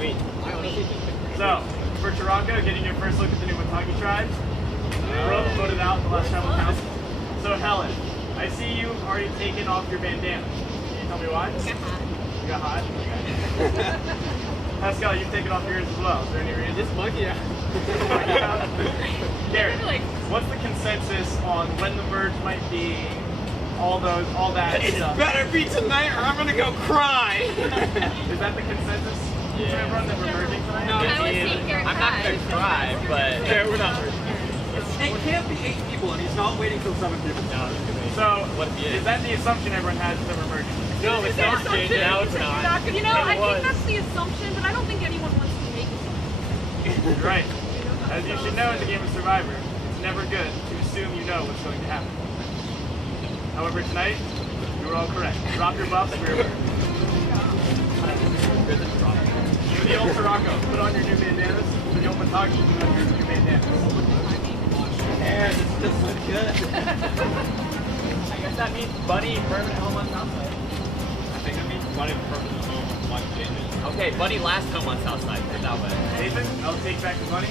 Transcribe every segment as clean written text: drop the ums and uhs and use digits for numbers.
Sweet. So, for Toronto, getting your first look at the new Watagi tribe. Brooke voted out the last time we counted. So, Helen, I see you've already taken off your bandana. Can you tell me why? You got hot? Okay. Pascal, you've taken off yours as well. Is there any reason? This monkey, yeah. Gary, what's the consensus on when the merge might be? All that stuff. Better be tonight or I'm gonna go cry. Is that the consensus? Yeah. For everyone that we're merging tonight? No, I'm not gonna cry, but yeah, we're not merging. It can't be 8 people and he's not waiting till 7 people. No, so, is that the assumption everyone has that we're merging? No, it's not. Now it's not. You know, I think that's the assumption, but I don't think anyone wants to make assumptions. You're right. As you should know in the game of Survivor, it's never good to assume you know what's going to happen. However, tonight, you were all correct. Drop your buffs, we're You're the old Sirocco. Put on your new bandanas. The old Watagi, put on your new bandanas. And it's just so good. I guess that means Bunny, permanent home on Southside. I think that means Bunny permanent home on changes. Okay, Bunny last home on Southside. Put it that way. Nathan, I'll take back the money.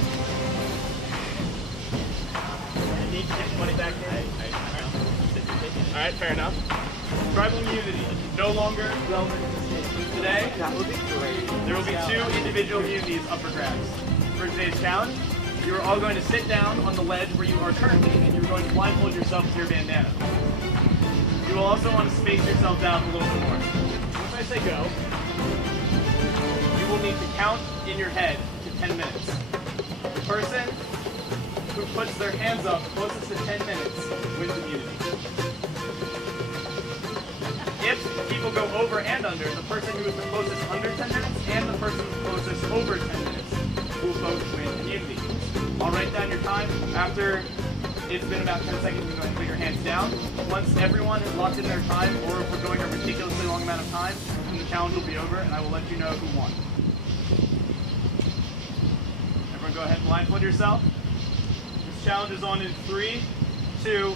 You need to get the money back in. Alright, fair enough. Tribal immunity, no longer relevant in this game. Today, That would be great. there will be 2 individual immunities up for grabs. For today's challenge, you are all going to sit down on the ledge where you are currently, and you're going to blindfold yourself with your bandana. You will also want to space yourselves out a little bit more. Once I say go, you will need to count in your head to 10 minutes. The person who puts their hands up closest to 10 minutes wins immunity. If people go over and under, the person who is the closest under 10 minutes and the person closest over 10 minutes will both win immunity. I'll write down your time. After it's been about 10 seconds, you can go ahead and put your hands down. Once everyone has locked in their time, or if we're going a ridiculously long amount of time, then the challenge will be over and I will let you know who won. Everyone go ahead and blindfold yourself. This challenge is on in 3, 2,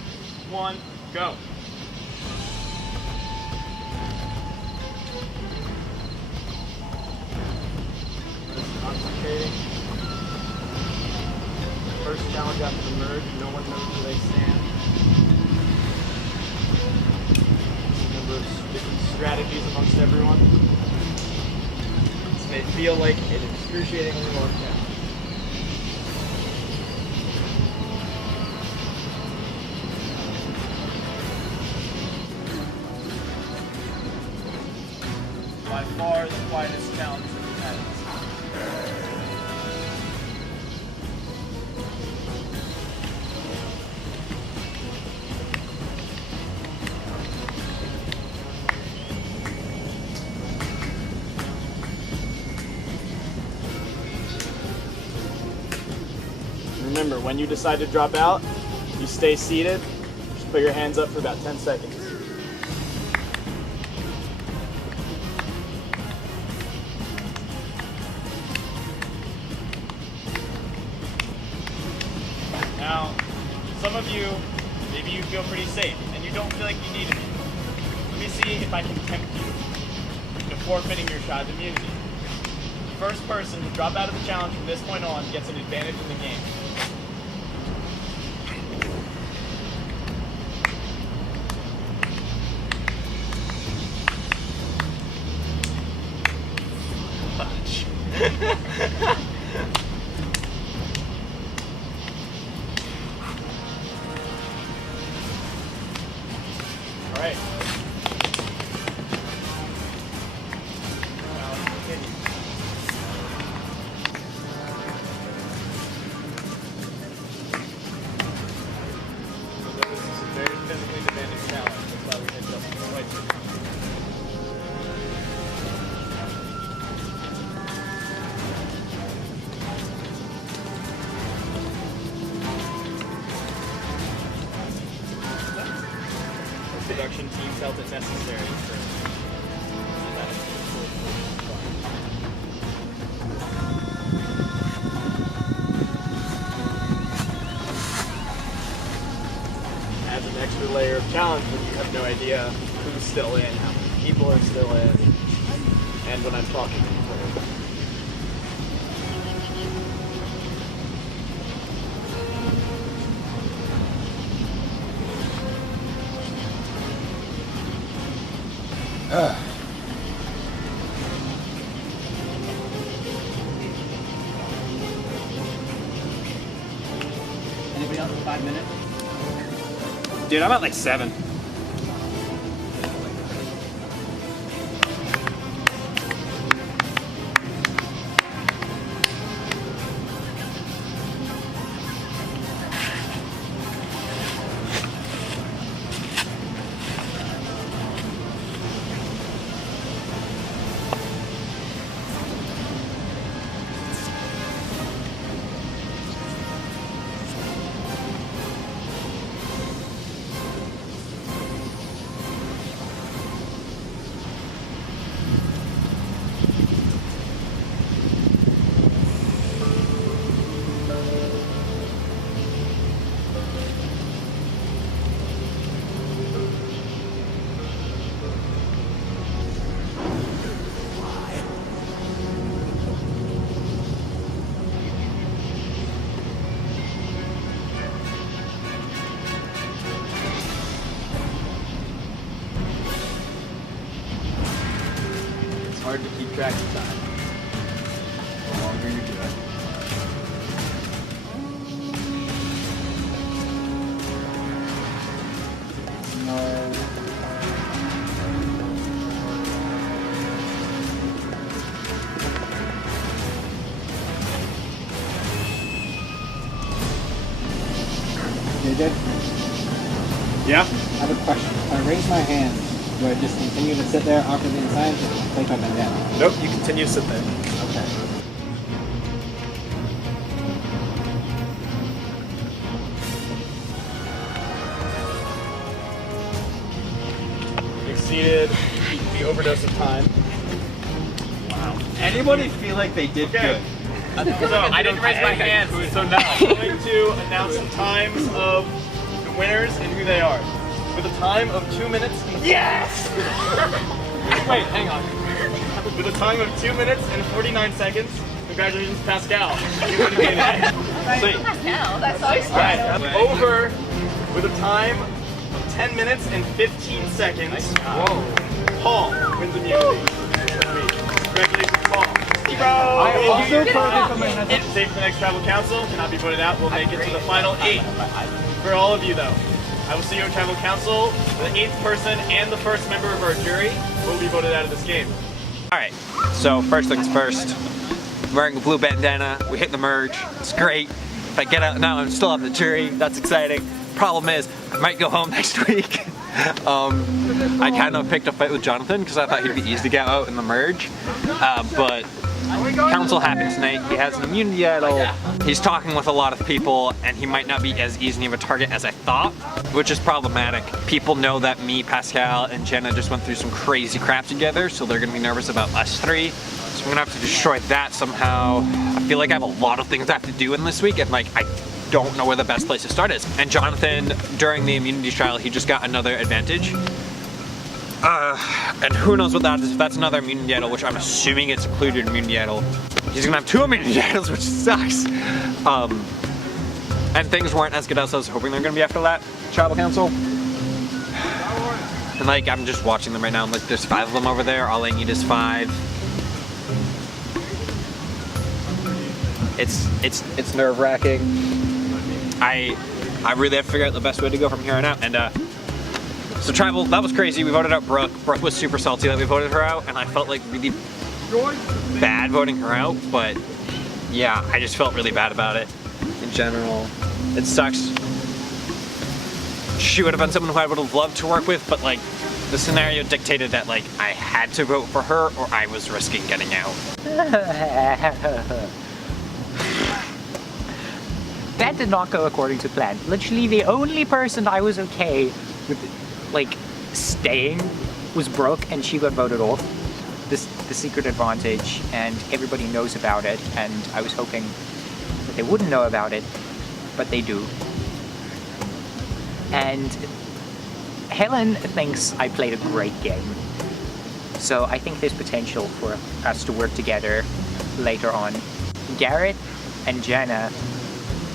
1, go. Concentrating. First challenge after the merge, no one knows where they stand. There's a number of different strategies amongst everyone. This may feel like an excruciatingly long challenge. By far the quietest challenge that we've had. Remember, when you decide to drop out, you stay seated. Just put your hands up for about 10 seconds. Now, some of you, maybe you feel pretty safe and you don't feel like you need it. Let me see if I can tempt you into forfeiting your shot of immunity. The first person to drop out of the challenge from this point on gets an advantage in the game. All right. Now let's continue. So this is a very physically demanding challenge. That's why we had just quite different. Production team felt it necessary for adds an extra layer of challenge when you have no idea who's still in, how many people are still in, and when I'm talking to people. out in 5 minutes? Dude, I'm at like 7. Hard to keep track of time. The longer you do it. JJ, Yeah? I have a question. If I raise my hand, do I just continue to sit there awkwardly in silence or take my bandana? Nope, you continue to sit there. Okay. Exceeded the overdose of time. Wow. Anybody feel like they did good? So I didn't raise my hand, So now I'm going to announce some times of the winners and who they are. With a time of 2 minutes. Yes! Wait, hang on. With a time of 2 minutes and 49 seconds. Congratulations, Pascal. You would have made it. Sweet. Pascal, that's always All right, over with a time of 10 minutes and 15 seconds. Whoa. Paul wins immunity. Congratulations, Paul. I also It's safe for the next Tribal Council. Cannot be voted out. We'll make it to the final 8. For all of you, though, I will see you at Tribal Council. The 8th person and the first member of our jury will be voted out of this game. Alright, so first things first. I'm wearing a blue bandana. We hit the merge. It's great. If I get out now, I'm still on the jury. That's exciting. Problem is, I might go home next week. I kind of picked a fight with Jonathan because I thought he'd be easy to get out in the merge. But council happened tonight. He has an immunity idol. He's talking with a lot of people, and he might not be as easy of a target as I thought, which is problematic. People know that me, Pascal, and Jenna just went through some crazy crap together, so they're gonna be nervous about us 3. So I'm gonna have to destroy that somehow. I feel like I have a lot of things I have to do in this week, and like I don't know where the best place to start is. And Jonathan, during the immunity trial, he just got another advantage. And who knows what that is. If that's another immunity idol, which I'm assuming it's included immunity idol, he's gonna have 2 immunity idols, which sucks. And things weren't as good as I was hoping they're gonna be after that Tribal Council. And like, I'm just watching them right now. Like, there's 5 of them over there. All I need is 5. It's nerve-wracking. I really have to figure out the best way to go from here on out. And so Tribal, that was crazy. We voted out Brooke. Brooke was super salty that we voted her out, and I felt like really bad voting her out, but yeah, I just felt really bad about it in general. It sucks. She would have been someone who I would have loved to work with, but like, the scenario dictated that like I had to vote for her or I was risking getting out. That did not go according to plan. Literally the only person I was okay with like staying was Brooke, and she got voted off. The secret advantage, and everybody knows about it, and I was hoping that they wouldn't know about it, but they do. And Helen thinks I played a great game. So I think there's potential for us to work together later on. Garrett and Jenna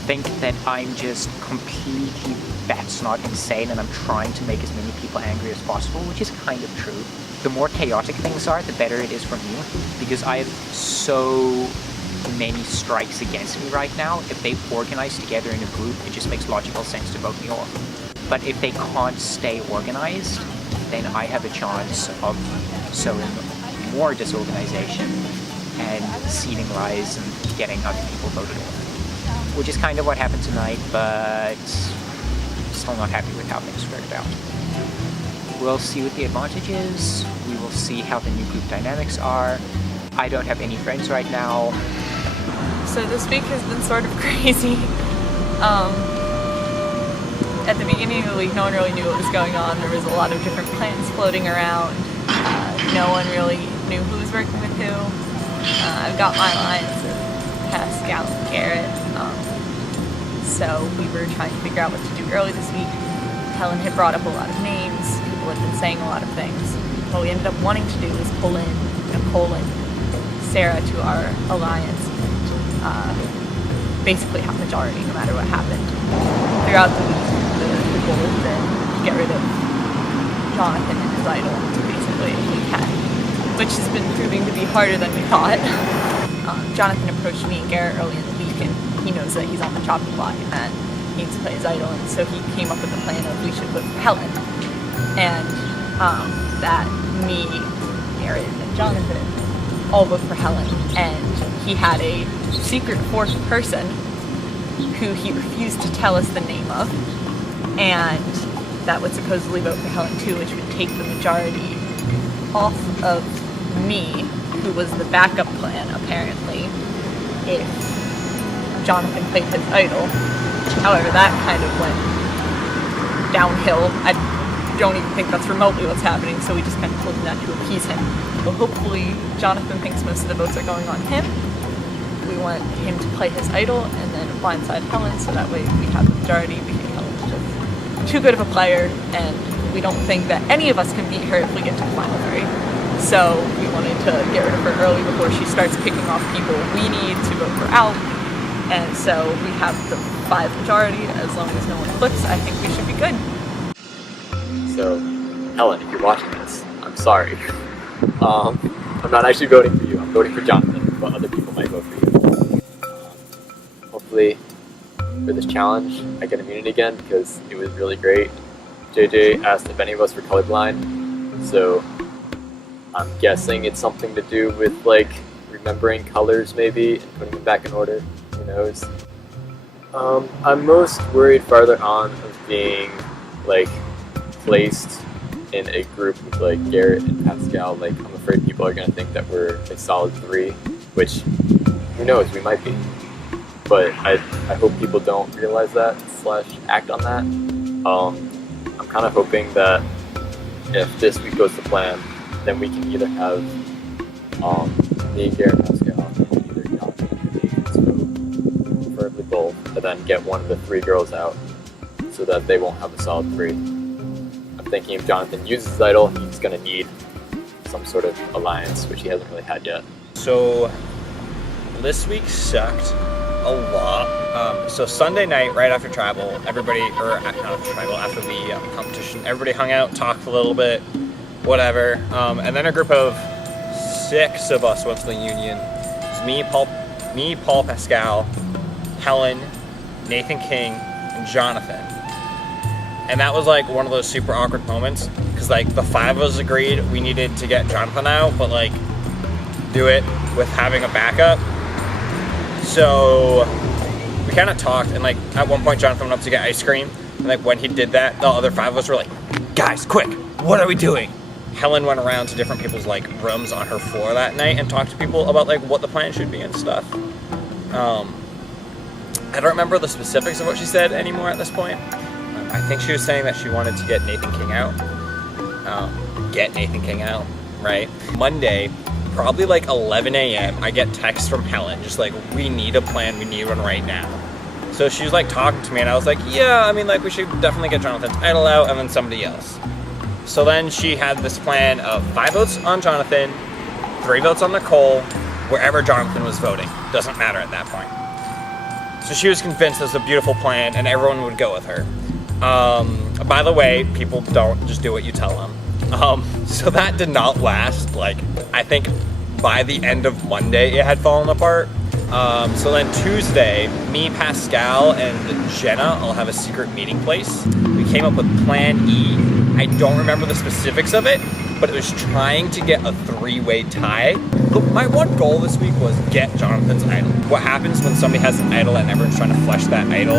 think that I'm just completely bat-snot insane and I'm trying to make as many people angry as possible, which is kind of true. The more chaotic things are, the better it is for me, because I have so many strikes against me right now. If they organize together in a group, it just makes logical sense to vote me off. But if they can't stay organized, then I have a chance of sowing more disorganization and seeding lies and getting other people voted off. Which is kind of what happened tonight, but still not happy with how things turned out. We'll see what the advantage is. We will see how the new group dynamics are. I don't have any friends right now. So this week has been sort of crazy. At the beginning of the week, no one really knew what was going on. There was a lot of different plans floating around. No one really knew who was working with who. I've got my alliance with Pascal and Garrett. So we were trying to figure out what to do early this week. Helen had brought up a lot of names. People had been saying a lot of things. What we ended up wanting to do was pull in Nicole and Sarah to our alliance and basically have majority no matter what happened. Throughout the week, the goal has been to get rid of Jonathan and his idol, basically, if we can, which has been proving to be harder than we thought. Jonathan approached me and Garrett early in the week, and he knows that he's on the chopping block and that he needs to play his idol, and so he came up with the plan of we should vote for Helen, and that me, Garrett, and Jonathan all vote for Helen, and he had a secret fourth person who he refused to tell us the name of, and that would supposedly vote for Helen too, which would take the majority off of me, who was the backup plan apparently, if Jonathan played his idol. However, that kind of went downhill. I don't even think that's remotely what's happening, so we just kind of told him that to appease him. But hopefully Jonathan thinks most of the votes are going on him. We want him to play his idol and then blindside Helen, so that way we have the majority. We think Helen's just too good of a player, and we don't think that any of us can beat her if we get to the final three. So we wanted to get rid of her early before she starts picking off people we need to vote her out. And so we have the 5 majority. As long as no one flips, I think we should be good. So, Helen, if you're watching this, I'm sorry. I'm not actually voting for you. I'm voting for Jonathan, but other people might vote for you. Hopefully, for this challenge, I get immunity again because it was really great. JJ asked if any of us were colorblind, so I'm guessing it's something to do with like remembering colors maybe and putting them back in order. Who knows? I'm most worried farther on of being like placed in a group with like Garrett and Pascal. Like, I'm afraid people are gonna think that we're a solid 3, which who knows, we might be. But I hope people don't realize that / act on that. I'm kind of hoping that if this week goes to plan, then we can either have me and Garrett and Pascal and either Jonathan or Nathan's vote, preferably both, and then get one of the 3 girls out so that they won't have a solid 3. I'm thinking if Jonathan uses his idol, he's going to need some sort of alliance, which he hasn't really had yet. So this week sucked a lot. So Sunday night, right after travel, everybody, or not after travel, after the competition, everybody hung out, talked a little bit, whatever. And then a group of 6 of us went to the union. It was me, Paul, Pascal, Helen, Nathan King, and Jonathan. And that was like one of those super awkward moments, because like the 5 of us agreed we needed to get Jonathan out, but like do it with having a backup. So we kind of talked, and like at one point Jonathan went up to get ice cream, and like when he did that, the other 5 of us were like, guys, quick, what are we doing? Helen went around to different people's like rooms on her floor that night and talked to people about like what the plan should be and stuff. I don't remember the specifics of what she said anymore at this point. I think she was saying that she wanted to get Nathan King out. Right? Monday, probably like 11 a.m., I get texts from Helen, just like, we need a plan, we need one right now. So she was like talking to me, and I was like, yeah, I mean, like, we should definitely get Jonathan's idol out, and then somebody else. So then she had this plan of 5 votes on Jonathan, 3 votes on Nicole, wherever Jonathan was voting. Doesn't matter at that point. So she was convinced this was a beautiful plan, and everyone would go with her. By the way, people don't just do what you tell them. So that did not last. Like, I think by the end of Monday it had fallen apart. So then Tuesday, me, Pascal, and Jenna all have a secret meeting place. We came up with Plan E. I don't remember the specifics of it, but it was trying to get a 3-way tie. But my one goal this week was get Jonathan's idol. What happens when somebody has an idol and everyone's trying to flesh that idol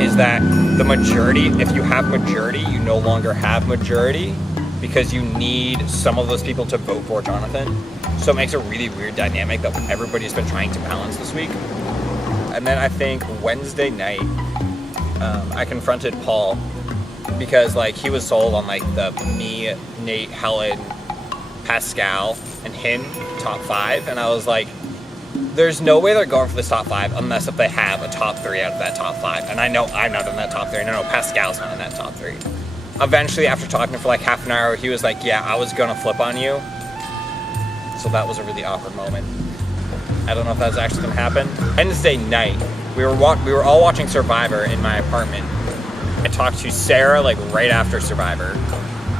is that the majority, if you have majority, you no longer have majority because you need some of those people to vote for Jonathan. So it makes a really weird dynamic that everybody's been trying to balance this week. And then I think Wednesday night, I confronted Paul because like he was sold on like the me, Nate, Helen, Pascal, and him top 5, and I was like, there's no way they're going for this top 5 unless if they have a top 3 out of that top 5. And I know I'm not in that top 3, and I know Pascal's not in that top 3. Eventually, after talking for like half an hour, he was like, yeah, I was gonna flip on you. So that was a really awkward moment. I don't know if that's actually gonna happen. Wednesday night, we were all watching Survivor in my apartment. I talked to Sarah like right after Survivor.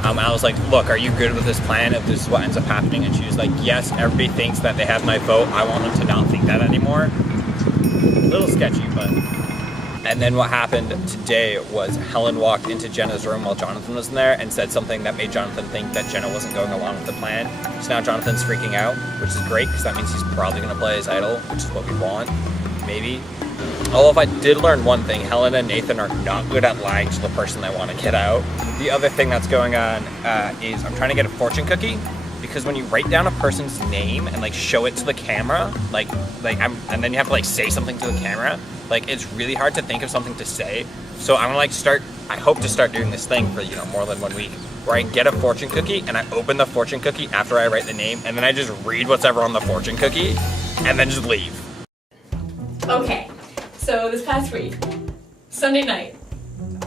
I was like, look, are you good with this plan if this is what ends up happening? And she was like, yes, everybody thinks that they have my vote. I want them to not think that anymore. A little sketchy, but. And then what happened today was Helen walked into Jenna's room while Jonathan was in there and said something that made Jonathan think that Jenna wasn't going along with the plan. So now Jonathan's freaking out, which is great because that means he's probably going to play his idol, which is what we want, maybe. Although if I did learn one thing, Helen and Nathan are not good at lying to the person they want to get out. The other thing that's going on is I'm trying to get a fortune cookie because when you write down a person's name and like show it to the camera, and then you have to like say something to the camera, like it's really hard to think of something to say. So I'm gonna like I hope to start doing this thing for, more than 1 week where I get a fortune cookie and I open the fortune cookie after I write the name and then I just read what's ever on the fortune cookie and then just leave. Okay, so this past week, Sunday night,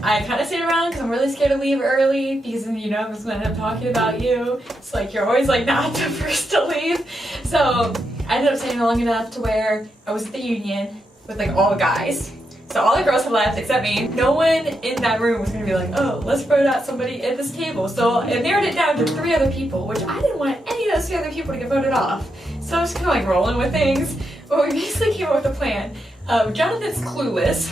I kind of stayed around because I'm really scared to leave early because I'm just gonna end up talking about you. It's like you're always like not the first to leave. So I ended up staying long enough to where I was at the union with like all the guys. So all the girls had left except me. No one in that room was gonna be like, oh, let's vote out somebody at this table. So it narrowed it down to 3 other people, which I didn't want any of those 3 other people to get voted off. So I was kind of like rolling with things. But we basically came up with a plan. Jonathan's clueless.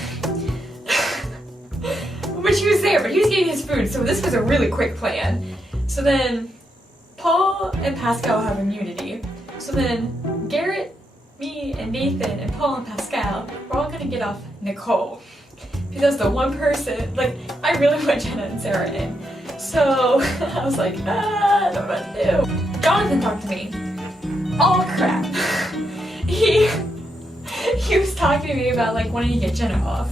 Which he was there, but he was getting his food, so this was a really quick plan. So then Paul and Pascal have immunity. So then Garrett, me, and Nathan, and Paul and Pascal, we're all gonna get off Nicole. Because that's the one person, like, I really want Jenna and Sarah in. So I was like, I don't know what to do. Jonathan talked to me. All crap. He was talking to me about like wanting to get Jenna off.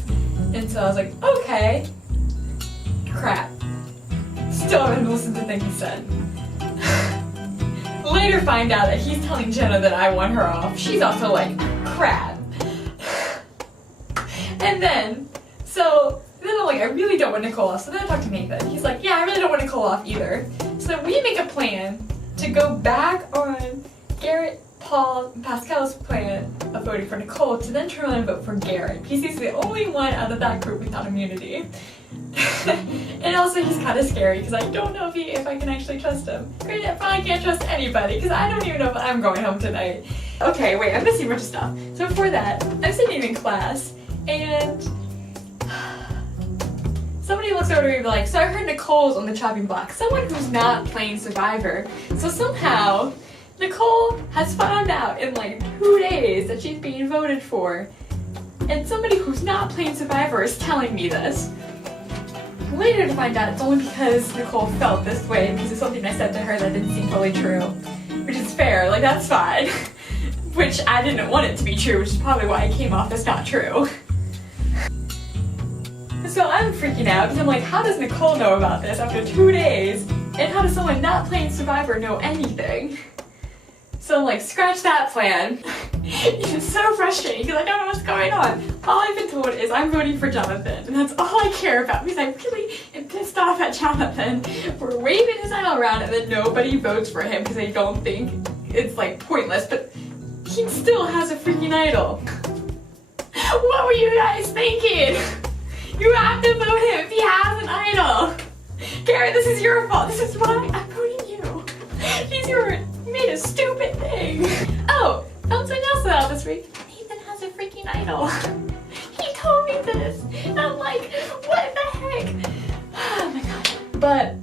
And so I was like, okay. Crap. Still haven't listened to the thing he said. Later find out that he's telling Jenna that I want her off. She's also like, crap. And then I'm like, I really don't want Nicole off. So then I talked to Nathan. He's like, yeah, I really don't want Nicole off either. So then we make a plan to go back on Garrett, Paul, and Pascal's plan of voting for Nicole to then turn around and vote for Garrett. Because he's the only one out of that group without immunity. And also he's kind of scary because I don't know if I can actually trust him. Granted, I probably can't trust anybody because I don't even know if I'm going home tonight. Okay, wait, I'm missing a bunch of stuff. So before that, I'm sitting in class and somebody looks over to me and be like, so I heard Nicole's on the chopping block. Someone who's not playing Survivor. So somehow Nicole has found out in like 2 days that she's being voted for. And somebody who's not playing Survivor is telling me this. Later to find out it's only because Nicole felt this way because of something I said to her that didn't seem totally true. Which is fair, like that's fine. Which I didn't want it to be true, which is probably why it came off as not true. So I'm freaking out because I'm like, how does Nicole know about this after 2 days? And how does someone not playing Survivor know anything? So I'm like, scratch that plan. It's so frustrating because I don't know what's going on. All I've been told is I'm voting for Jonathan, and that's all I care about because I really am pissed off at Jonathan for waving his idol around and then nobody votes for him because they don't think it's like pointless, but he still has a freaking idol. What were you guys thinking? You have to vote him if he has an idol. Garrett, this is your fault. This is why I'm voting you. You made a stupid thing. Oh, something else out this week. Nathan has an idol. He told me this. And I'm like, what the heck? Oh my god. But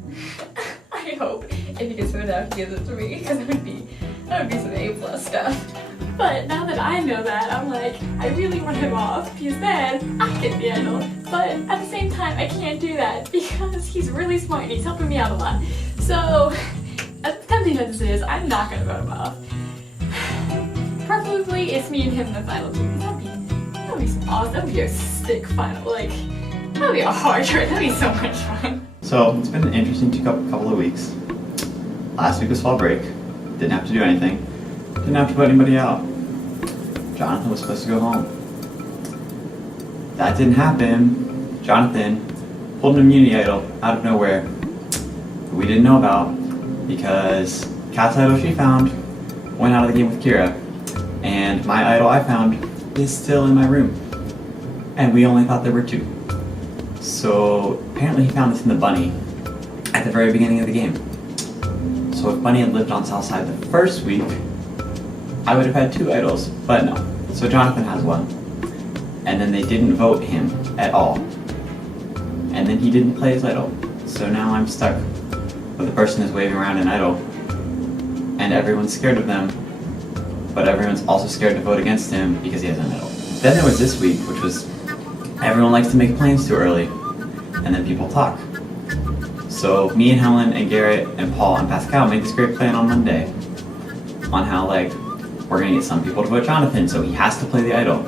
I hope if he gets voted out, he gives it to me, because that would be some A+ stuff. But now that I know that, I'm like, I really want him off, because then I get the idol. But at the same time, I can't do that because he's really smart and he's helping me out a lot. So, as tempting as this is, I'm not gonna vote him off. Preferably, it's me and him in the final two. That'd be awesome. That'd be a sick final. Like, that'd be a hard trip. That'd be so much fun. So it's been an interesting couple of weeks. Last week was fall break. Didn't have to do anything. Didn't have to put anybody out. Jonathan was supposed to go home. That didn't happen. Jonathan pulled an immunity idol out of nowhere that we didn't know about because Kat's idol she found went out of the game with Keara, and my idol I found is still in my room, and we only thought there were 2. So apparently he found this in the bunny at the very beginning of the game. So if Bunny had lived on Southside the first week, I would have had 2 idols, but no. So Jonathan has 1. And then they didn't vote him at all. And then he didn't play his idol. So now I'm stuck with a person who's waving around an idol, and everyone's scared of them, but everyone's also scared to vote against him because he has an idol. Then there was this week, which was everyone likes to make plans too early, and then people talk. So me and Helen and Garrett and Paul and Pascal made this great plan on Monday on how, like, we're gonna get some people to vote Jonathan so he has to play the idol,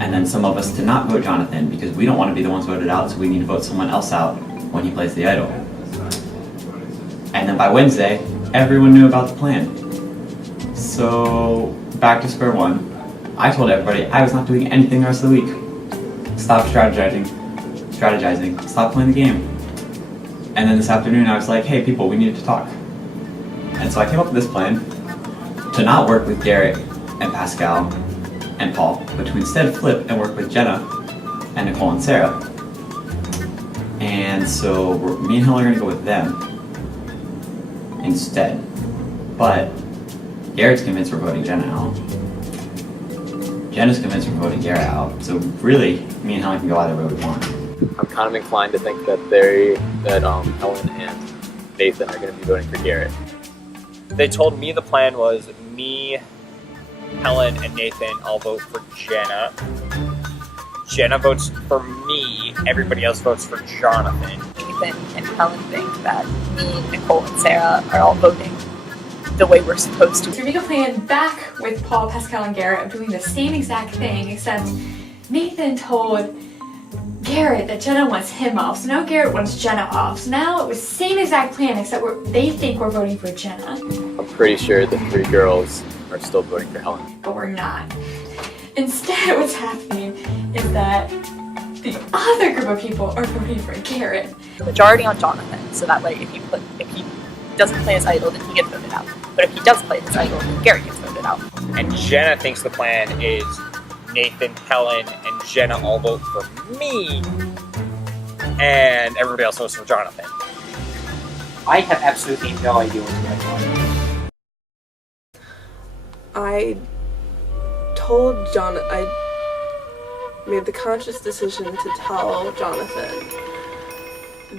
and then some of us to not vote Jonathan because we don't want to be the ones voted out, so we need to vote someone else out when he plays the idol. And then by Wednesday, everyone knew about the plan. So back to square one. I told everybody I was not doing anything the rest of the week. Stop strategizing, stop playing the game. And then this afternoon I was like, hey people, we needed to talk. And so I came up with this plan to not work with Garrett and Pascal and Paul, but to instead flip and work with Jenna and Nicole and Sarah. And so me and Helen are going to go with them instead. But Garrett's convinced we're voting Jenna out. Jenna's convinced we're voting Garrett out. So really, me and Helen can go either way we want. I'm kind of inclined to think that Helen and Nathan are going to be voting for Garrett. They told me the plan was me, Helen, and Nathan all vote for Jenna. Jenna votes for me, everybody else votes for Jonathan. Nathan and Helen think that me, Nicole, and Sarah are all voting the way we're supposed to. So we make a plan back with Paul, Pascal, and Garrett of doing the same exact thing, except Nathan told Garrett that Jenna wants him off, so now Garrett wants Jenna off. So now it was the same exact plan, except they think we're voting for Jenna. I'm pretty sure the 3 girls are still voting for Helen. But we're not. Instead, what's happening is that the other group of people are voting for Garrett. Majority on Jonathan, so that way if he doesn't play his idol, then he gets voted out. But if he does play his idol, then Garrett gets voted out. And Jenna thinks the plan is Nathan, Helen, and Jenna all vote for me, and everybody else votes for Jonathan. I have absolutely no idea what's going on. I made the conscious decision to tell Jonathan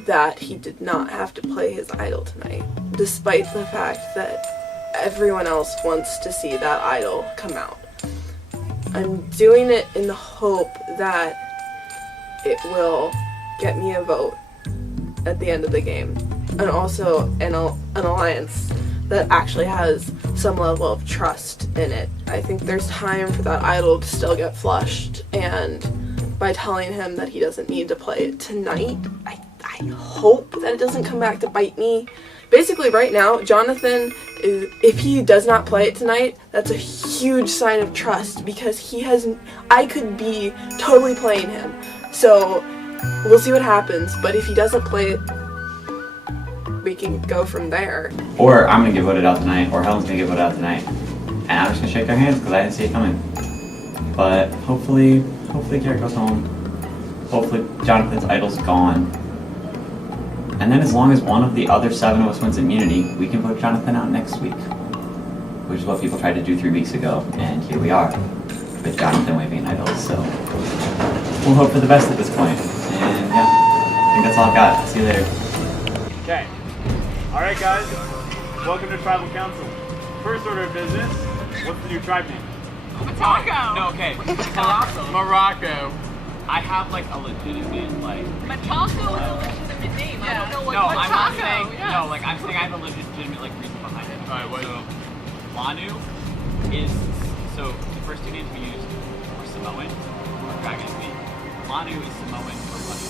that he did not have to play his idol tonight, despite the fact that everyone else wants to see that idol come out. I'm doing it in the hope that it will get me a vote at the end of the game, and also an alliance that actually has some level of trust in it. I think there's time for that idol to still get flushed, and by telling him that he doesn't need to play it tonight, I hope that it doesn't come back to bite me. Basically right now, Jonathan, if he does not play it tonight, that's a huge sign of trust, because I could be totally playing him. So we'll see what happens, but if he doesn't play it, we can go from there. Or I'm gonna get voted out tonight, or Helen's gonna get voted out tonight, and I'm just gonna shake their hands because I didn't see it coming. But hopefully Garrett goes home. Hopefully Jonathan's idol's gone. And then as long as one of the other 7 of us wins immunity, we can vote Jonathan out next week. Which is what people tried to do 3 weeks ago, and here we are, with Jonathan waving an idol. we'll hope for the best at this point. And yeah, I think that's all I've got. See you later. Okay. Alright guys, welcome to Tribal Council. First order of business, what's the new tribe name? Morocco. No, okay. Morocco. I have like a legitimate like. Matako is a legitimate name. I don't know what No, I'm not Matako, saying. yes. No, like I'm saying I have a legitimate like reason behind it. Alright, what? Lanu is so the first two names we used were Samoan or Dragon Meat. Lanu is Samoan for lunch.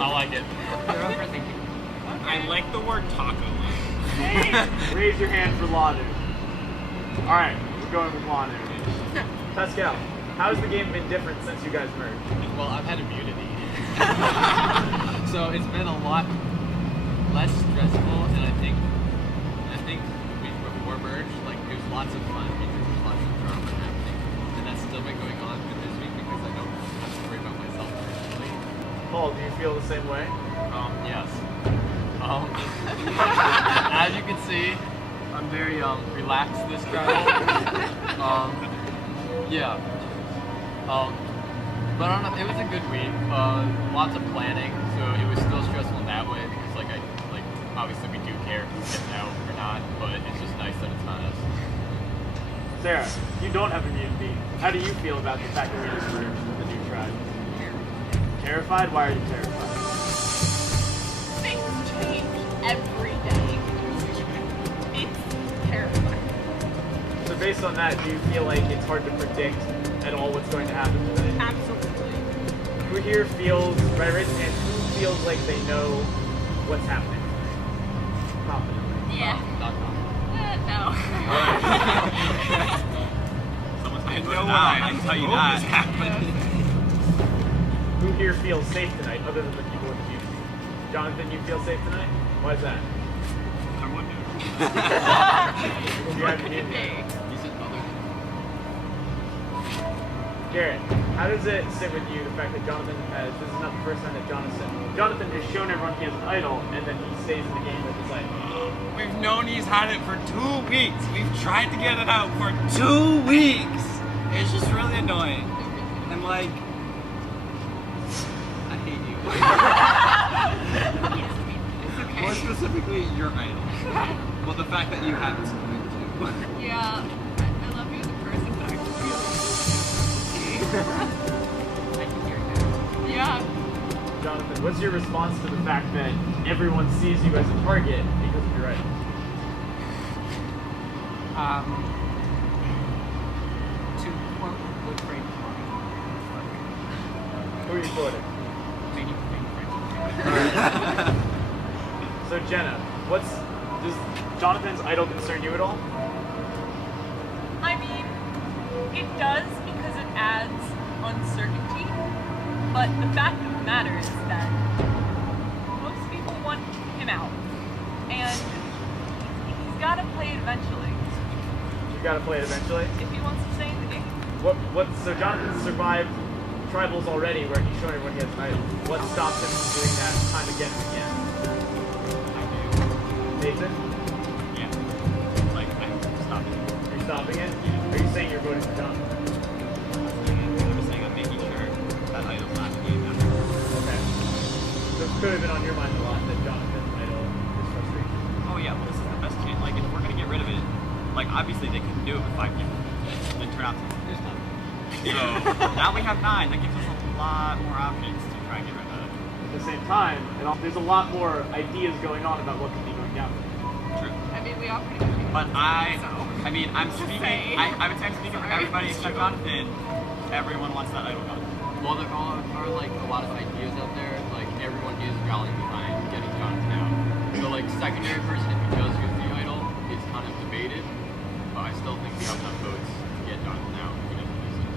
I like it. You're overthinking. I like the word taco. Raise your hand for Lanu. Alright, we're going with Lanu. Pascal, how has the game been different since you guys merged? Well, I've had immunity. So it's been a lot less stressful, and I think before merge, like it was lots of fun because there's lots of drama happening, and that's still been going on through this week because I don't have to worry about myself personally. Paul, do you feel the same way? Yes. As you can see, I'm very relaxed this travel. Yeah. But I don't know, it was a good week. Lots of planning, so it was still stressful in that way because like obviously we do care who gets out or not, but it's just nice that it's not us. Sarah, you don't have immunity. How do you feel about the fact that we just merged with the new tribe? Terrified? Why are you terrified? Things change every day. It's terrifying. So based on that, do you feel like it's hard to predict at all what's going to happen tonight? Absolutely. Who here feels, right, raise your hand, who feels like they know what's happening? Confidently. Yeah. Not No. I know why. I can tell you that. Who here feels safe tonight, other than the people with immunity? Jonathan, you feel safe tonight? Why is that? I wonder. You have immunity. You said other. Garrett, how does it sit with you, the fact that Jonathan has, this is not the first time that Jonathan has shown everyone he has an idol, and then he stays in the game with his idol? We've known he's had it for 2 weeks. We've tried to get it out for 2 weeks. It's just really annoying. I'm like, I hate you. More specifically, your idol. Well, the fact that you have it too. Yeah. I love you as a person, but I feel Yeah. Jonathan, what's your response to the fact that everyone sees you as a target because of your idol? To quote a good friend of mine, Who are you quoting? many friends. So Jenna, does Jonathan's idol concern you at all? I mean, it does because it adds uncertainty, but the fact of the matter is that most people want him out, and he's got to play it eventually. You gotta play it eventually. If he wants to stay in the game. So Jonathan survived tribals already where he's shown everyone he has an idol. What stops him from doing that time again and again? Nathan? Yeah. Like, I'm stopping. Are you stopping it? Are you saying you're voting for Jonathan? I'm just saying I'm making sure that idol's not in the game after. Okay. So it could have been on your mind a lot that Jonathan's idol is frustrating. Oh yeah, well this is the best chance. Like, if we're gonna get rid of it, like, obviously they couldn't do it with 5 people. Then turn out to there's none. So, now we have 9. That gives us a lot more options to try and get rid of it. At the same time, there's a lot more ideas going on about what could be going down. True. I mean, we all pretty much. But I mean, I'm speaking, I would say I'm speaking for everybody except Jonathan. Everyone wants that idol gone. Well, there are like a lot of ideas out there. Like, everyone is rallying behind getting Jonathan out. So, like, secondary person, if he does use the idol, is kind of debated. But I still think we have enough votes to get Jonathan out if he doesn't use it.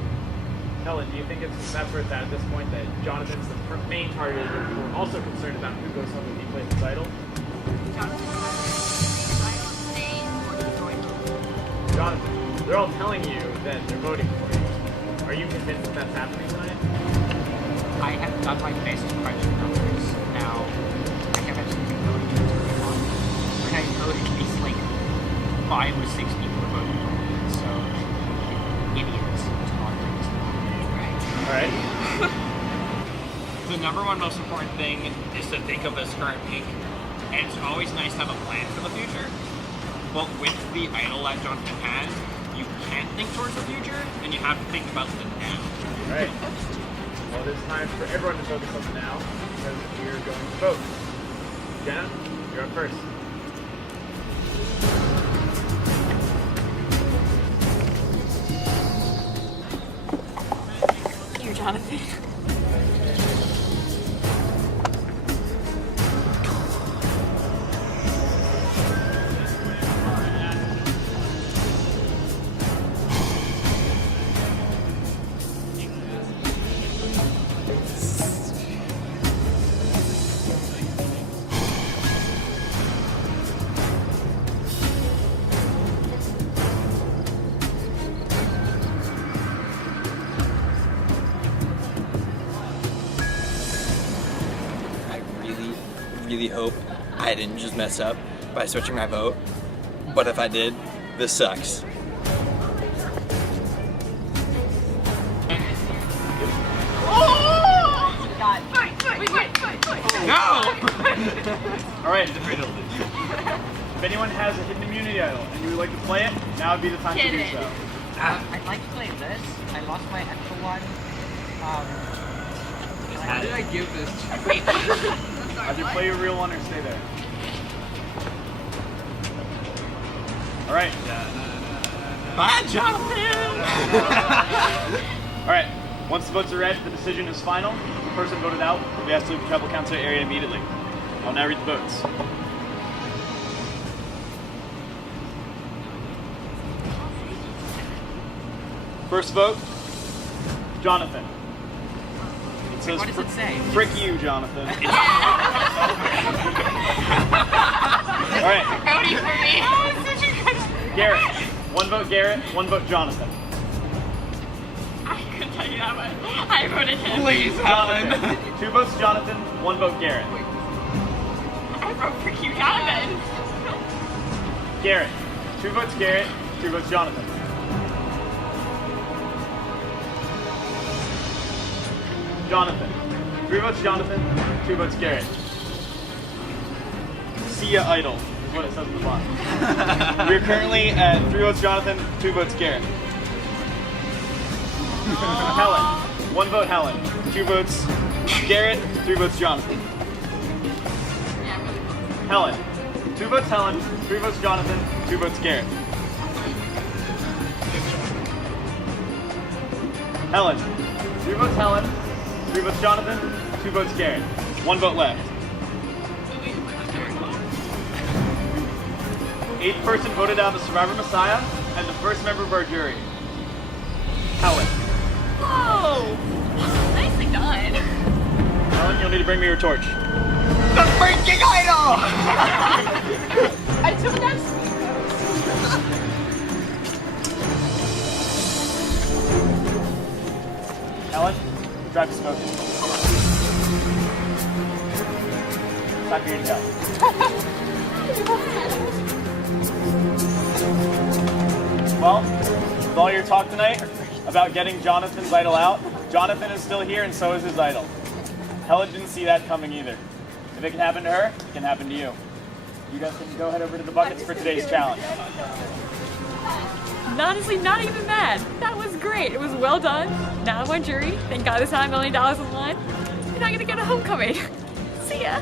Helen, do you think that's where it's at this point, that Jonathan's the main target, but people are also concerned about who goes home if he plays his idol? Jonathan, they're all telling you that they're voting for you. Are you convinced that that's happening tonight? I have done my best to crunch the numbers. Now, I have actually been voting for everyone. When I voted, it's like 5 or 6 people are voting for me. So, idiots. Alright. The number one most important thing is to think of this current peak, and it's always nice to have a plan for the future. But with the idol that Jonathan has, you can't think towards the future, and you have to think about the now. Alright. Well, it is time for everyone to focus on the now, because we are going to vote. Jenna, you're up first. You, Jonathan. Really hope I didn't just mess up by switching my vote, but if I did, this sucks. Alright, if anyone has a hidden immunity idol and you would like to play it, now would be the time to do so. I'd like to play this. I lost my actual one. How did I give this to Either play your real one or stay there. Alright. Bye, Jonathan! Alright, once the votes are read, the decision is final. The person voted out will be asked to leave the tribal council area immediately. I'll now read the votes. First vote, Jonathan. It says, what does it say? Frick you, Jonathan. Alright. Voting for me. Oh, such a good. Garrett. One vote Garrett, one vote Jonathan. I couldn't tell you that much. I voted him. Please, Helen. Two votes Jonathan, one vote Garrett. I vote for you, Jonathan. Garrett. Two votes Garrett, two votes Jonathan. Jonathan. Three votes Jonathan, two votes Garrett. See ya, idol, is what it says in the bottom. We're currently at 3 votes Jonathan, 2 votes Garrett. Helen. 1 vote Helen, 2 votes Garrett, 3 votes Jonathan. Helen. 2 votes Helen, 3 votes Jonathan, 2 votes Garrett. Helen. 3 votes Helen, 3 votes Jonathan, 2 votes Garrett. 1 vote left. 8th person voted out the Survivor Messiah and the first member of our jury. Helen. Whoa! Nicely done. Helen, you'll need to bring me your torch. The freaking idol! I took that. Helen, drive to smoke. Time for you to go. Well, with all your talk tonight about getting Jonathan's idol out, Jonathan is still here and so is his idol. Helen didn't see that coming either. If it can happen to her, it can happen to you. You guys can go head over to the buckets for today's challenge. Honestly, not even mad. That was great. It was well done. Now I won jury. Thank God there's not $1 million on the line. You're not gonna get a homecoming. See ya.